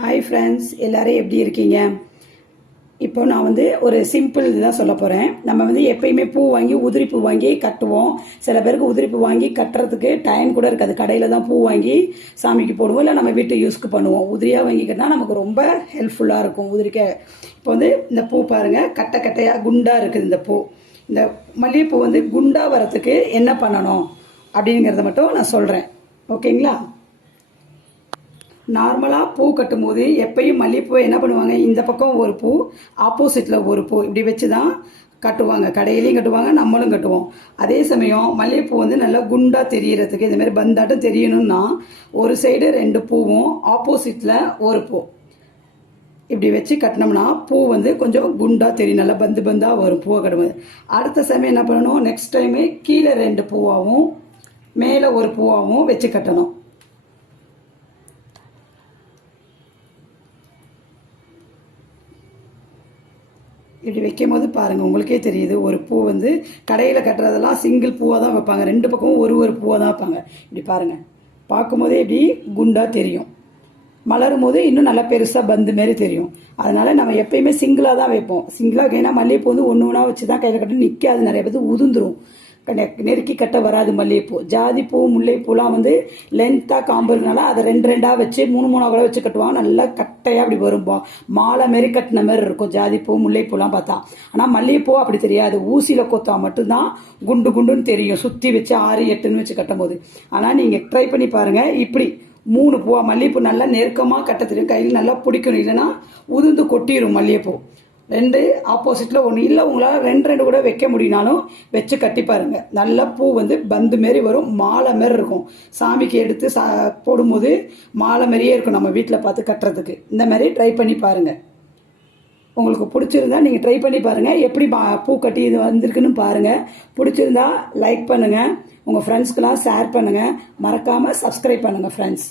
Hi friends, எல்லோரும் எப்படி இருக்கீங்க? இப்போ நான் ஒரு சிம்பிள் இதுதான் சொல்ல போகிறேன். நம்ம எப்பயுமே பூ வாங்கி உதிரி பூ வாங்கி கட்டுவோம். சில பேருக்கு உதிரி பூ வாங்கி கட்டுறதுக்கு டைம் கூட இருக்காது. கடையில் தான் பூ வாங்கி சாமிக்கு போடுவோம், இல்லை நம்ம வீட்டு யூஸ்க்கு பண்ணுவோம். உதிரியாக வாங்கி கட்டினா நமக்கு ரொம்ப ஹெல்ப்ஃபுல்லாக இருக்கும் உதிரிக்க. இப்போ இந்த பூ பாருங்கள், கட்டை கட்டையாக குண்டாக இருக்குது. இந்த பூ, இந்த மல்லிகைப்பூ குண்டாக வரத்துக்கு என்ன பண்ணணும் அப்படிங்கிறத மட்டும் நான் சொல்கிறேன். ஓகேங்களா? நார்மலாக பூ கட்டும் போது எப்பயும் மல்லிகைப்பூ என்ன பண்ணுவாங்க, இந்த பக்கம் ஒரு பூ, ஆப்போசிட்டில் ஒரு பூ, இப்படி வச்சு தான் கட்டுவாங்க. கடையிலையும் கட்டுவாங்க, நம்மளும் கட்டுவோம். அதே சமயம் மல்லிகைப்பூ நல்லா குண்டாக தெரியறதுக்கு, இந்தமாதிரி பந்தாட்டம் தெரியணும்னா ஒரு சைடு 2 பூவும் ஆப்போசிட்டில் ஒரு பூ இப்படி வச்சு கட்டினோம்னா பூ கொஞ்சம் குண்டாக தெரியும், நல்லா பந்து பந்தாக வரும் பூவை கட்டும்போது. அடுத்த சமயம் என்ன பண்ணணும், நெக்ஸ்ட் டைமு கீழே 2 பூவாகவும் மேலே ஒரு பூவாகவும் வச்சு கட்டணும். இப்படி வைக்கும் போது பாருங்கள், உங்களுக்கே தெரியுது. ஒரு பூ கடையில் கட்டுறதெல்லாம் சிங்கிள் பூவாக தான் வைப்பாங்க, 2 பக்கமும் ஒரு பூவாக தான் வைப்பாங்க. இப்படி பாருங்கள், பார்க்கும்போதே இப்படி குண்டாக தெரியும். மலரும் போது இன்னும் நல்லா பெருசாக பந்து மாரி தெரியும். அதனால் நம்ம எப்பயுமே சிங்கிளாக தான் வைப்போம். சிங்கிளாக ஏன்னா மல்லிகைப்பூ ஒன்று ஒன்றா வச்சு தான் கையில் கட்டி நிற்காது, நிறைய பேர் உதுந்துரும், நெருக்கி கட்ட வராது. மல்லிகைப்பூ, ஜாதிப்பூ, முல்லைப்பூலாம் லென்த்தாக காம்பு இருக்கனால அதை 2 வச்சு 3 கூட வச்சு கட்டுவாங்க. நல்லா கட்டையாக அப்படி வரும், மாலை மாரி கட்டின மாதிரி இருக்கும் ஜாதிப்பூ முல்லைப்பூலாம் பார்த்தா. ஆனால் மல்லிகைப்பூ அப்படி தெரியாது, ஊசியில் கொத்தா மட்டும்தான் குண்டு குண்டுன்னு தெரியும், சுற்றி வச்சு 6, 8ன்னு வச்சு கட்டும் போது. ஆனால் நீங்கள் ட்ரை பண்ணி பாருங்கள், இப்படி 3 பூவா மல்லிகைப்பூ நல்லா நெருக்கமாக கட்ட தெரியும், கையில் நல்லா பிடிக்கணும், இல்லைன்னா உதிர்ந்து கொட்டிடும் மல்லிகைப்பூ. 2 ஆப்போசிட்டில் 1, இல்லை உங்களால் 2 கூட வைக்க முடியினாலும் வச்சு கட்டி பாருங்கள். நல்லா பூ பந்து மாரி வரும், மாலை மாரி இருக்கும். சாமிக்கு எடுத்து போடும்போது மாலை மாரியே இருக்கும் நம்ம வீட்டில் பார்த்து கட்டுறதுக்கு. இந்த மாதிரி ட்ரை பண்ணி பாருங்கள். உங்களுக்கு பிடிச்சிருந்தா நீங்கள் ட்ரை பண்ணி பாருங்கள், எப்படி பூ கட்டி இது வந்திருக்குன்னு பாருங்கள். பிடிச்சிருந்தா லைக் பண்ணுங்கள், உங்கள் ஃப்ரெண்ட்ஸ்க்கெலாம் ஷேர் பண்ணுங்கள், மறக்காமல் சப்ஸ்கிரைப் பண்ணுங்கள் ஃப்ரெண்ட்ஸ்.